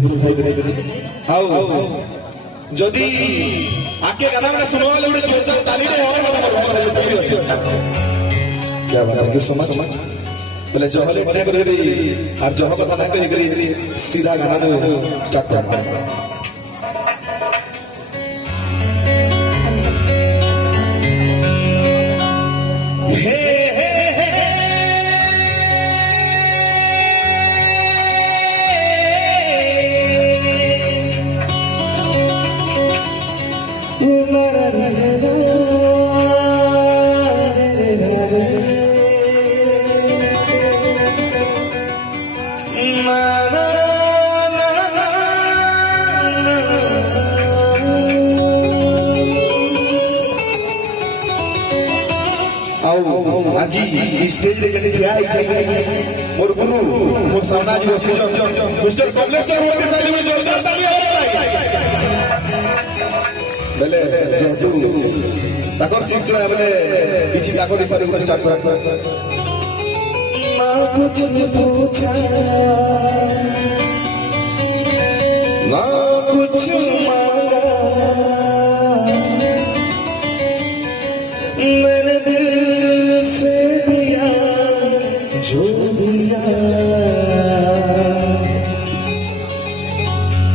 चुप Thai how जदी आके गाना मैंने सुनो वाले उड़े जोरदार ताली दे और क्या बात है सो मच बोले जहले मने करी और जह कथा ना करी सीधा गाना स्टार्ट कर আজি স্টেজ রে যেতে ঠিয়া হইছে মোর গুরু মোর সামনে আজি বসে মিস্টার কমলেশ্বর হোতে সালি में जोरदार ताली বেলে যেহেতু তাকর শিষ্য বলে কিছু তাকর ইশারে করে স্টার্ট করা না কুছ पूछा ना कुछ मांगा मैंने दिल से दिया जो दिया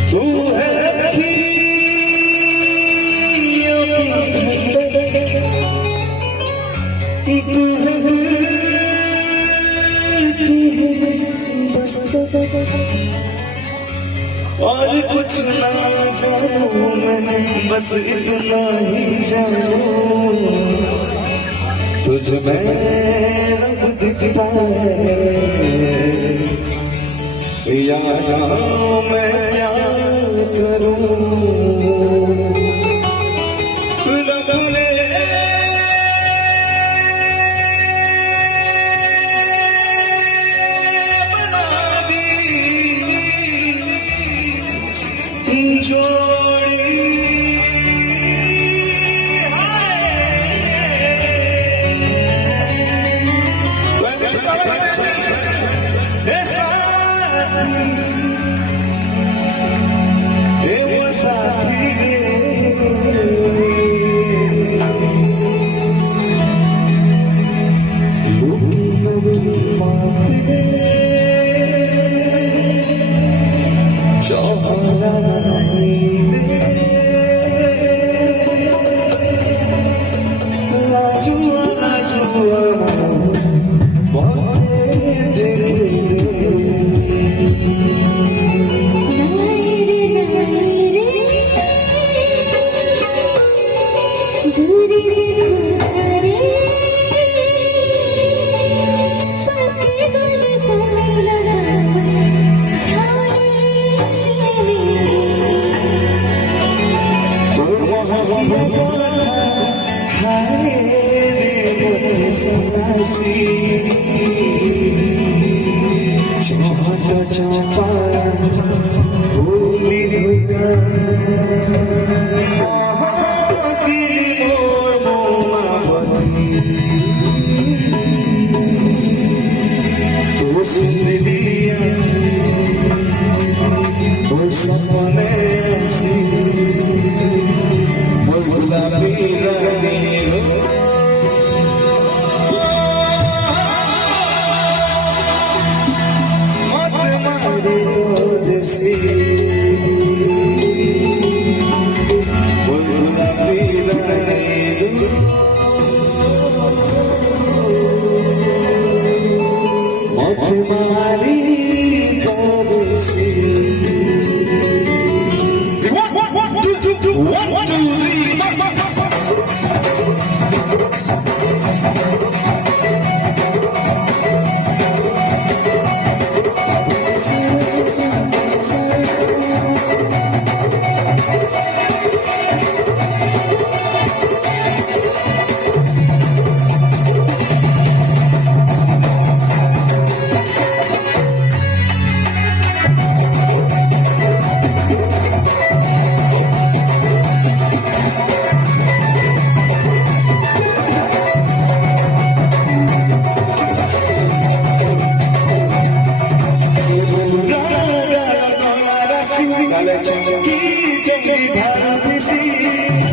तू है और कुछ ना जानू मैं बस इतना ही जानू तुझ में रब दिखता है यारा मैं क्या करूं काले चमकी चमकी भारत सी